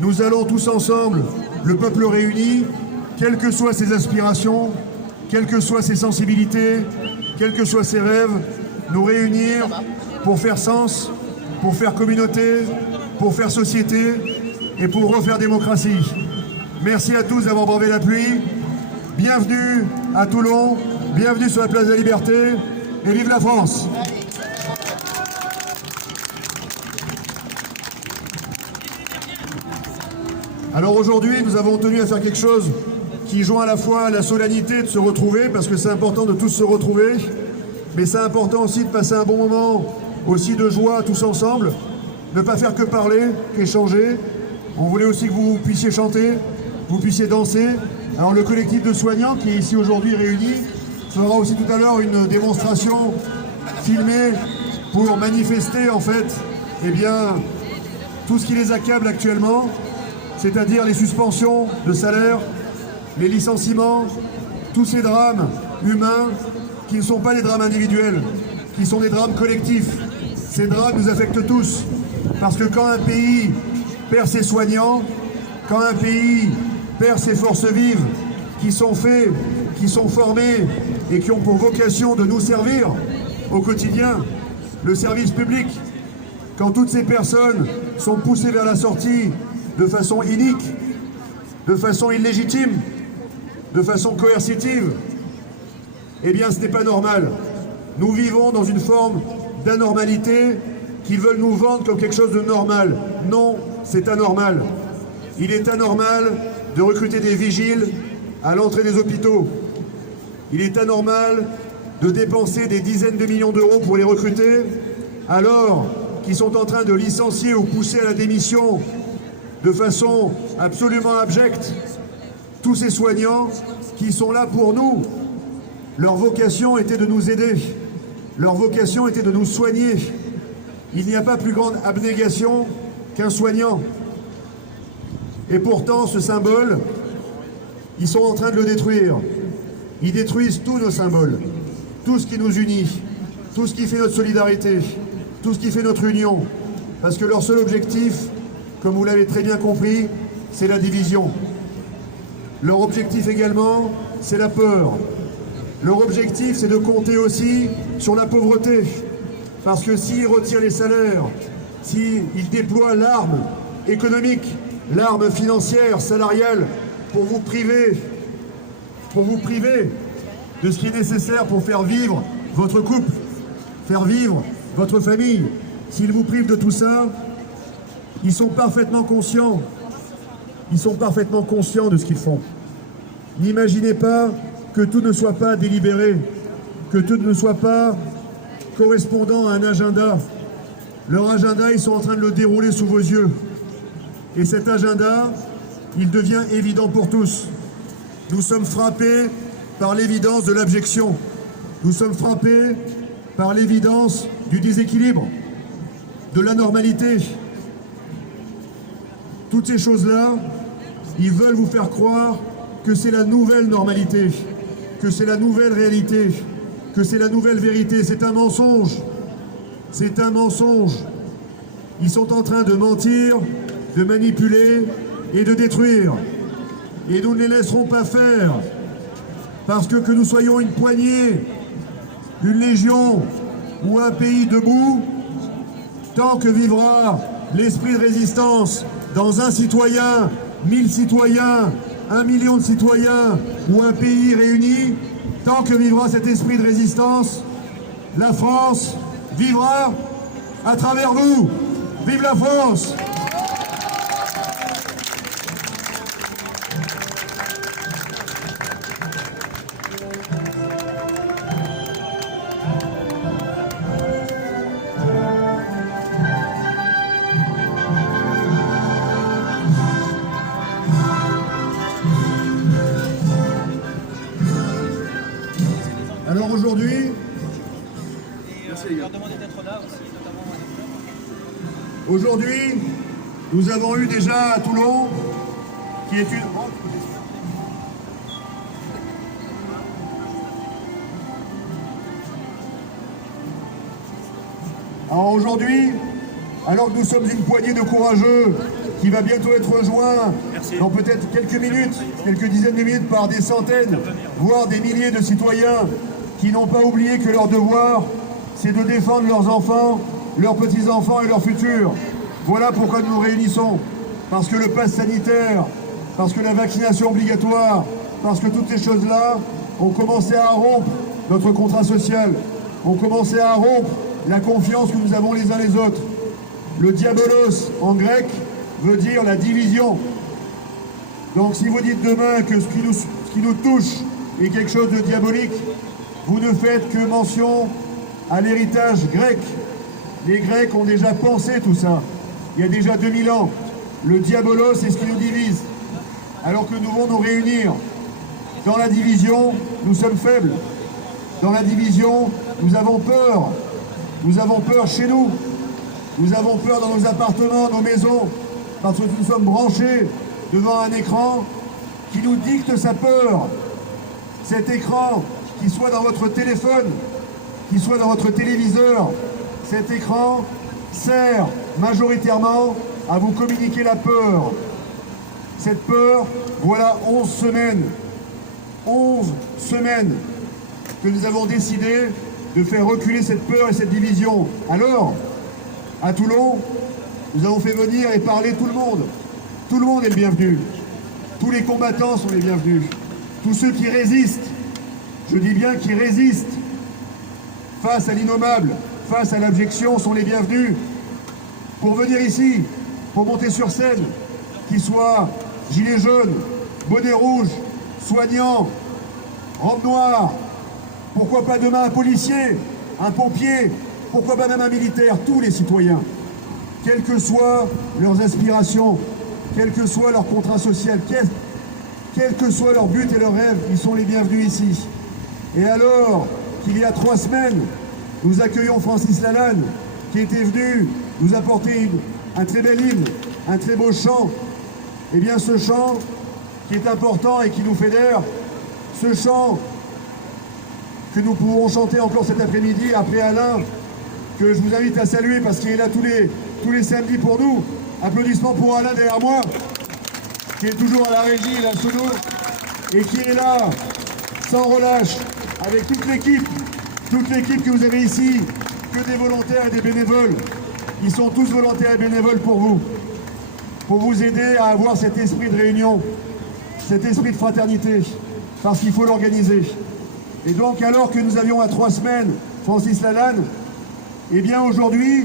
nous allons tous ensemble, le peuple réuni, quelles que soient ses aspirations, quelles que soient ses sensibilités, quels que soient ses rêves, nous réunir pour faire sens, pour faire communauté, pour faire société et pour refaire démocratie. Merci à tous d'avoir bravé la pluie. Bienvenue à Toulon, bienvenue sur la place de la Liberté et vive la France! Alors aujourd'hui, nous avons tenu à faire quelque chose qui joint à la fois la solennité de se retrouver, parce que c'est important de tous se retrouver, mais c'est important aussi de passer un bon moment, aussi de joie tous ensemble, ne pas faire que parler, qu'échanger. On voulait aussi que vous puissiez chanter, que vous puissiez danser. Alors le collectif de soignants qui est ici aujourd'hui réuni fera aussi tout à l'heure une démonstration filmée pour manifester en fait, eh bien, tout ce qui les accable actuellement, c'est-à-dire les suspensions de salaire, les licenciements, tous ces drames humains qui ne sont pas des drames individuels, qui sont des drames collectifs. Ces drames nous affectent tous, parce que quand un pays perd ses soignants, quand un pays perd ses forces vives, qui sont faits, qui sont formés et qui ont pour vocation de nous servir au quotidien, le service public, quand toutes ces personnes sont poussées vers la sortie de façon inique, de façon illégitime, de façon coercitive, eh bien ce n'est pas normal. Nous vivons dans une forme d'anormalité qu'ils veulent nous vendre comme quelque chose de normal. Non, c'est anormal. Il est anormal de recruter des vigiles à l'entrée des hôpitaux. Il est anormal de dépenser des dizaines de millions d'euros pour les recruter, alors qu'ils sont en train de licencier ou pousser à la démission de façon absolument abjecte tous ces soignants qui sont là pour nous. Leur vocation était de nous aider, leur vocation était de nous soigner. Il n'y a pas plus grande abnégation qu'un soignant. Et pourtant, ce symbole, ils sont en train de le détruire. Ils détruisent tous nos symboles, tout ce qui nous unit, tout ce qui fait notre solidarité, tout ce qui fait notre union. Parce que leur seul objectif, comme vous l'avez très bien compris, c'est la division. Leur objectif également, c'est la peur. Leur objectif, c'est de compter aussi sur la pauvreté. Parce que s'ils retirent les salaires, s'ils déploient l'arme économique, l'arme financière, salariale, pour vous priver de ce qui est nécessaire pour faire vivre votre couple, faire vivre votre famille, s'ils vous privent de tout ça, ils sont parfaitement conscients de ce qu'ils font. N'imaginez pas que tout ne soit pas délibéré, que tout ne soit pas correspondant à un agenda. Leur agenda, ils sont en train de le dérouler sous vos yeux. Et cet agenda, il devient évident pour tous. Nous sommes frappés par l'évidence de l'abjection. Nous sommes frappés par l'évidence du déséquilibre, de l'anormalité. Toutes ces choses-là, ils veulent vous faire croire que c'est la nouvelle normalité, que c'est la nouvelle réalité, que c'est la nouvelle vérité. C'est un mensonge. C'est un mensonge. Ils sont en train de mentir, de manipuler et de détruire. Et nous ne les laisserons pas faire. Parce que nous soyons une poignée, une légion ou un pays debout, tant que vivra l'esprit de résistance dans un citoyen, 1000 citoyens, 1 million de citoyens ou un pays réuni, tant que vivra cet esprit de résistance, la France vivra à travers vous. Vive la France! Alors aujourd'hui, nous avons eu déjà à Toulon, qui est une... Alors aujourd'hui, alors que nous sommes une poignée de courageux qui va bientôt être rejoint dans peut-être quelques minutes, quelques dizaines de minutes par des centaines, voire des milliers de citoyens qui n'ont pas oublié que leur devoir, c'est de défendre leurs enfants, leurs petits-enfants et leur futur. Voilà pourquoi nous nous réunissons. Parce que le pass sanitaire, parce que la vaccination obligatoire, parce que toutes ces choses-là ont commencé à rompre notre contrat social, ont commencé à rompre la confiance que nous avons les uns les autres. Le diabolos en grec veut dire la division. Donc si vous dites demain que ce qui nous touche est quelque chose de diabolique, vous ne faites que mention à l'héritage grec. Les Grecs ont déjà pensé tout ça, il y a déjà 2000 ans. Le diabolos, c'est ce qui nous divise. Alors que nous devons nous réunir. Dans la division, nous sommes faibles. Dans la division, nous avons peur. Nous avons peur chez nous. Nous avons peur dans nos appartements, nos maisons, parce que nous sommes branchés devant un écran qui nous dicte sa peur. Cet écran, qu'il soit dans votre téléphone, qu'il soit dans votre téléviseur, cet écran sert majoritairement à vous communiquer la peur. Cette peur, voilà 11 semaines. 11 semaines que nous avons décidé de faire reculer cette peur et cette division. Alors, à Toulon, nous avons fait venir et parler tout le monde. Tout le monde est le bienvenu. Tous les combattants sont les bienvenus. Tous ceux qui résistent, je dis bien qui résistent, face à l'innommable, face à l'abjection, sont les bienvenus pour venir ici, pour monter sur scène, qu'ils soient gilets jaunes, bonnets rouges, soignants, robe noire, pourquoi pas demain un policier, un pompier, pourquoi pas même un militaire, tous les citoyens, quelles que soient leurs aspirations, quel que soit leur contrat social, quel que soit leur but et leur rêve, ils sont les bienvenus ici. Et alors qu'il y a 3 semaines, nous accueillons Francis Lalanne, qui était venu nous apporter un très bel hymne, un très beau chant. Eh bien ce chant, qui est important et qui nous fédère, ce chant que nous pourrons chanter encore cet après-midi, après Alain, que je vous invite à saluer parce qu'il est là tous les samedis pour nous. Applaudissements pour Alain derrière moi, qui est toujours à la régie, la sono, et qui est là, sans relâche, avec toute l'équipe que vous avez ici, que des volontaires et des bénévoles. Ils sont tous volontaires et bénévoles pour vous aider à avoir cet esprit de réunion, cet esprit de fraternité, parce qu'il faut l'organiser. Et donc, alors que nous avions à 3 semaines Francis Lalanne, eh bien aujourd'hui,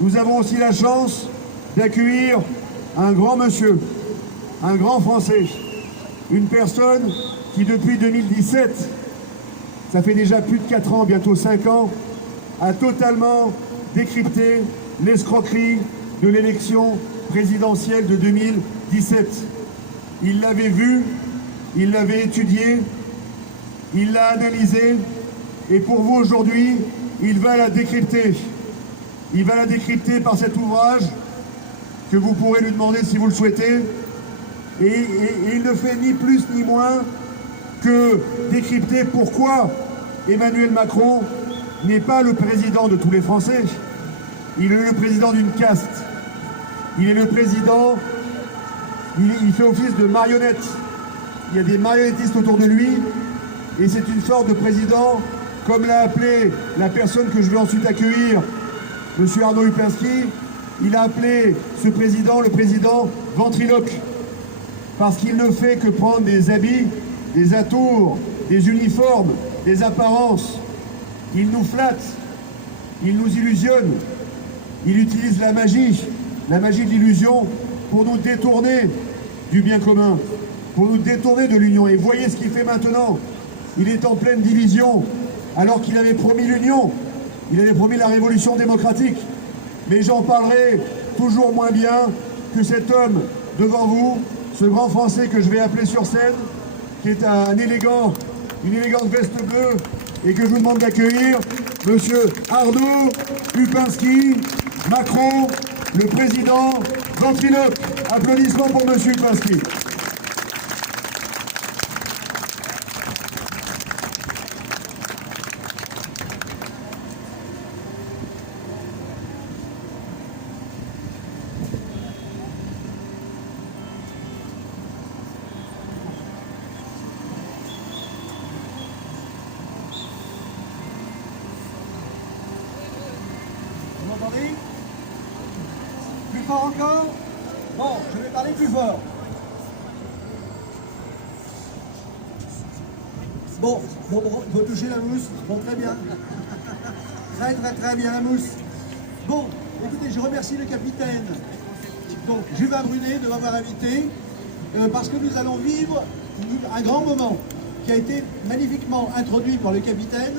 nous avons aussi la chance d'accueillir un grand monsieur, un grand Français, une personne qui depuis 2017, ça fait déjà plus de 4 ans, bientôt 5 ans, a totalement décrypté l'escroquerie de l'élection présidentielle de 2017. Il l'avait vu, il l'avait étudié, il l'a analysé, et pour vous aujourd'hui, il va la décrypter. Il va la décrypter par cet ouvrage que vous pourrez lui demander si vous le souhaitez. Et il ne fait ni plus ni moins que décrypter pourquoi Emmanuel Macron n'est pas le président de tous les Français. Il est le président d'une caste. Il est le président, il fait office de marionnette. Il y a des marionnettistes autour de lui, et c'est une sorte de président, comme l'a appelé la personne que je vais ensuite accueillir, M. Arnaud Lupinski. Il a appelé ce président le président ventriloque, parce qu'il ne fait que prendre des habits, des atours, des uniformes, des apparences. Il nous flatte, il nous illusionne, il utilise la magie de l'illusion pour nous détourner du bien commun, pour nous détourner de l'union. Et voyez ce qu'il fait maintenant. Il est en pleine division, alors qu'il avait promis l'union, il avait promis la révolution démocratique. Mais j'en parlerai toujours moins bien que cet homme devant vous, ce grand Français que je vais appeler sur scène, qui est une élégante veste bleue, et que je vous demande d'accueillir, Monsieur Arnaud Lupinski, Macron, le président ventriloque. Applaudissements pour Monsieur Lupinski. encore? Bon, je vais parler plus fort. Bon, il faut toucher la mousse. Bon, très bien. Très bien la mousse. Bon, écoutez, je remercie le capitaine, donc Juvin Brunet, de m'avoir invité, parce que nous allons vivre un grand moment qui a été magnifiquement introduit par le capitaine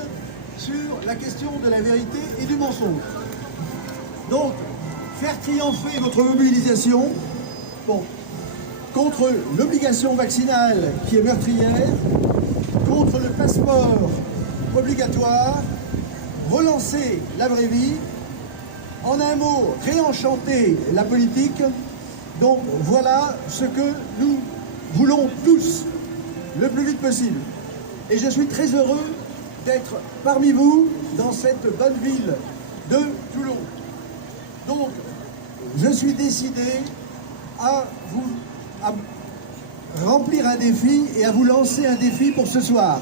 sur la question de la vérité et du mensonge. Donc, faire triompher votre mobilisation, bon, contre l'obligation vaccinale qui est meurtrière, contre le passeport obligatoire, relancer la vraie vie, en un mot, réenchanter la politique. Donc voilà ce que nous voulons tous, le plus vite possible. Et je suis très heureux d'être parmi vous dans cette bonne ville de Toulon. Donc, je suis décidé à remplir un défi et à vous lancer un défi pour ce soir,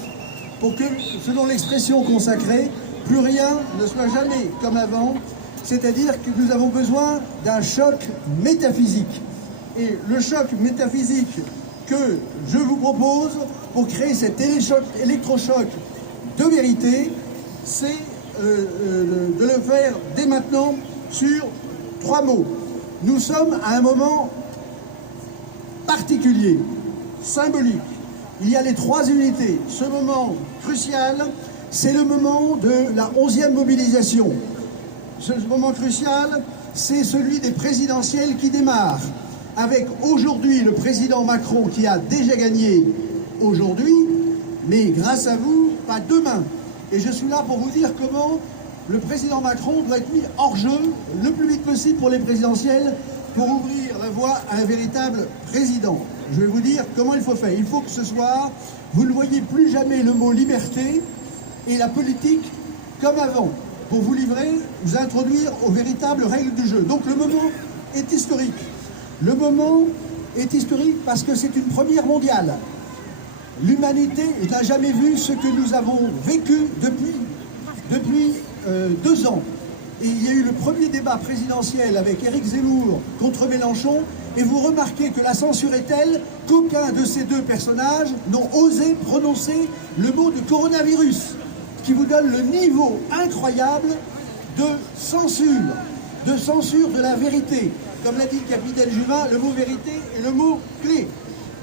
pour que, selon l'expression consacrée, plus rien ne soit jamais comme avant, c'est-à-dire que nous avons besoin d'un choc métaphysique. Et le choc métaphysique que je vous propose pour créer cet électrochoc de vérité, c'est de le faire dès maintenant sur 3 mots. Nous sommes à un moment particulier, symbolique. Il y a les 3 unités. Ce moment crucial, c'est le moment de la 11e mobilisation. Ce moment crucial, c'est celui des présidentielles qui démarrent, avec aujourd'hui le président Macron qui a déjà gagné aujourd'hui, mais grâce à vous, pas demain. Et je suis là pour vous dire comment le président Macron doit être mis hors jeu le plus vite possible pour les présidentielles, pour ouvrir la voie à un véritable président. Je vais vous dire comment il faut faire. Il faut que ce soir, vous ne voyez plus jamais le mot liberté et la politique comme avant, pour vous livrer, vous introduire aux véritables règles du jeu. Donc le moment est historique. Le moment est historique parce que c'est une première mondiale. L'humanité n'a jamais vu ce que nous avons vécu depuis 2 ans. Et il y a eu le premier débat présidentiel avec Éric Zemmour contre Mélenchon, et vous remarquez que la censure est telle qu'aucun de ces 2 personnages n'ont osé prononcer le mot de coronavirus, ce qui vous donne le niveau incroyable de censure de la vérité. Comme l'a dit le capitaine Juvin, le mot vérité est le mot clé.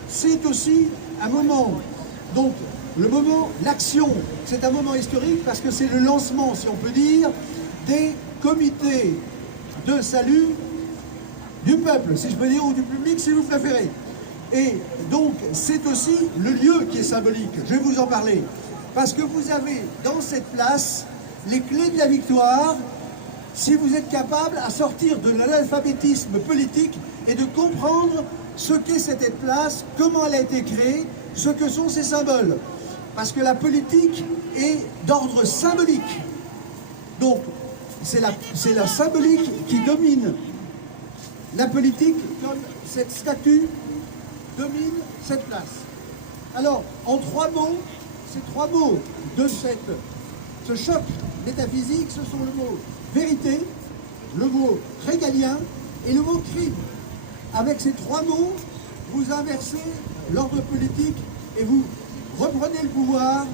C'est aussi un moment, donc le moment, l'action, c'est un moment historique parce que c'est le lancement, si on peut dire, des comités de salut du peuple, si je peux dire, ou du public, si vous préférez. Et donc, c'est aussi le lieu qui est symbolique. Je vais vous en parler. Parce que vous avez dans cette place les clés de la victoire, si vous êtes capable à sortir de l'analphabétisme politique et de comprendre ce qu'est cette place, comment elle a été créée, ce que sont ces symboles. Parce que la politique est d'ordre symbolique. Donc, c'est la symbolique qui domine la politique, comme cette statue domine cette place. Alors, en 3 mots, ces 3 mots de ce choc métaphysique, ce sont le mot vérité, le mot régalien et le mot crime. Avec ces 3 mots, vous inversez l'ordre politique et vous reprenez le pouvoir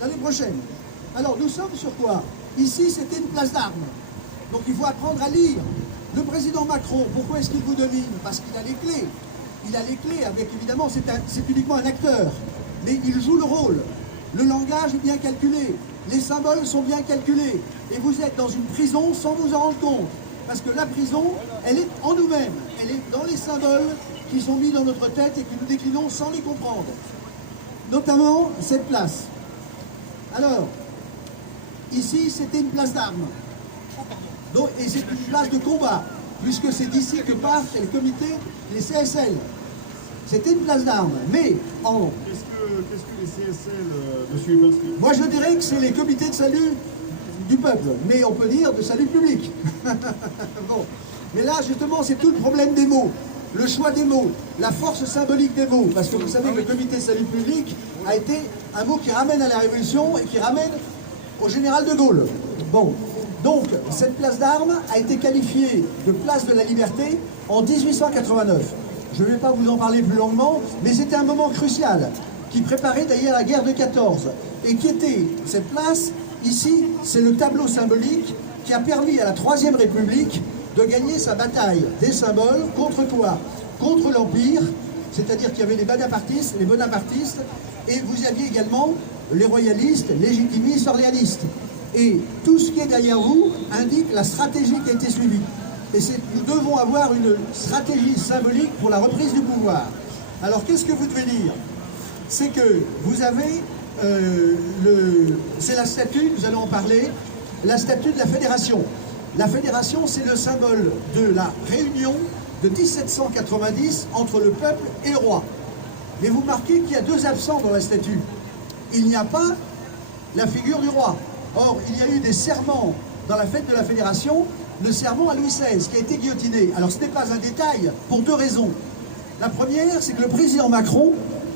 l'année prochaine. Alors, nous sommes sur quoi? Ici, c'était une place d'armes. Donc, il faut apprendre à lire. Le président Macron, pourquoi est-ce qu'il vous domine? Parce qu'il a les clés. Il a les clés avec, évidemment, c'est uniquement un acteur. Mais il joue le rôle. Le langage est bien calculé. Les symboles sont bien calculés. Et vous êtes dans une prison sans vous en rendre compte. Parce que la prison, elle est en nous-mêmes. Elle est dans les symboles qui sont mis dans notre tête et que nous déclinons sans les comprendre. Notamment cette place. Alors, ici, c'était une place d'armes. Donc, et c'est une place de combat, puisque c'est d'ici que partent le comité, les CSL. C'était une place d'armes, mais en... Qu'est-ce que les CSL, monsieur Huberski? Moi, je dirais que c'est les comités de salut du peuple, mais on peut dire de salut public. Bon. Mais là, justement, c'est tout le problème des mots, le choix des mots, la force symbolique des mots, parce que vous savez que le comité de salut public a été un mot qui ramène à la Révolution et qui ramène au général de Gaulle. Bon. Donc, cette place d'Armes a été qualifiée de place de la Liberté en 1889. Je ne vais pas vous en parler plus longuement, mais c'était un moment crucial qui préparait d'ailleurs la guerre de 14 et qui était cette place. Ici, c'est le tableau symbolique qui a permis à la Troisième République de gagner sa bataille des symboles contre quoi? Contre l'Empire, c'est-à-dire qu'il y avait les bonapartistes, et vous aviez également les royalistes, légitimistes, orléanistes. Et tout ce qui est derrière vous indique la stratégie qui a été suivie. Et nous devons avoir une stratégie symbolique pour la reprise du pouvoir. Alors qu'est-ce que vous devez dire? C'est que vous avez, c'est la statue, nous allons en parler, la statue de la Fédération. La Fédération, c'est le symbole de la réunion de 1790 entre le peuple et le roi. Mais vous remarquez qu'il y a deux absents dans la statue. Il n'y a pas la figure du roi. Or, il y a eu des serments dans la fête de la Fédération, le sermon à Louis XVI qui a été guillotiné. Alors ce n'est pas un détail pour deux raisons. La première, c'est que le président Macron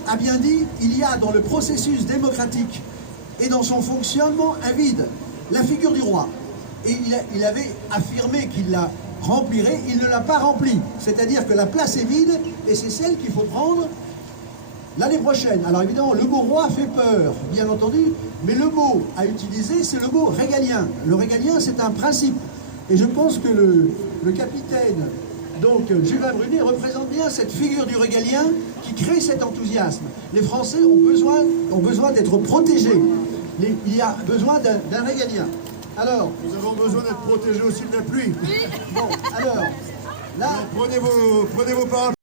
a bien dit il y a dans le processus démocratique et dans son fonctionnement un vide, la figure du roi. Et il avait affirmé qu'il la remplirait, il ne l'a pas remplie. C'est-à-dire que la place est vide et c'est celle qu'il faut prendre l'année prochaine. Alors évidemment, le mot roi fait peur, bien entendu, mais le mot à utiliser, c'est le mot régalien. Le régalien, c'est un principe. Et je pense que le capitaine, donc Juvin Brunet, représente bien cette figure du régalien qui crée cet enthousiasme. Les Français ont besoin d'être protégés. Il y a besoin d'un régalien. Alors, nous avons besoin d'être protégés aussi de la pluie. Bon, alors, là... Prenez vos parapluies.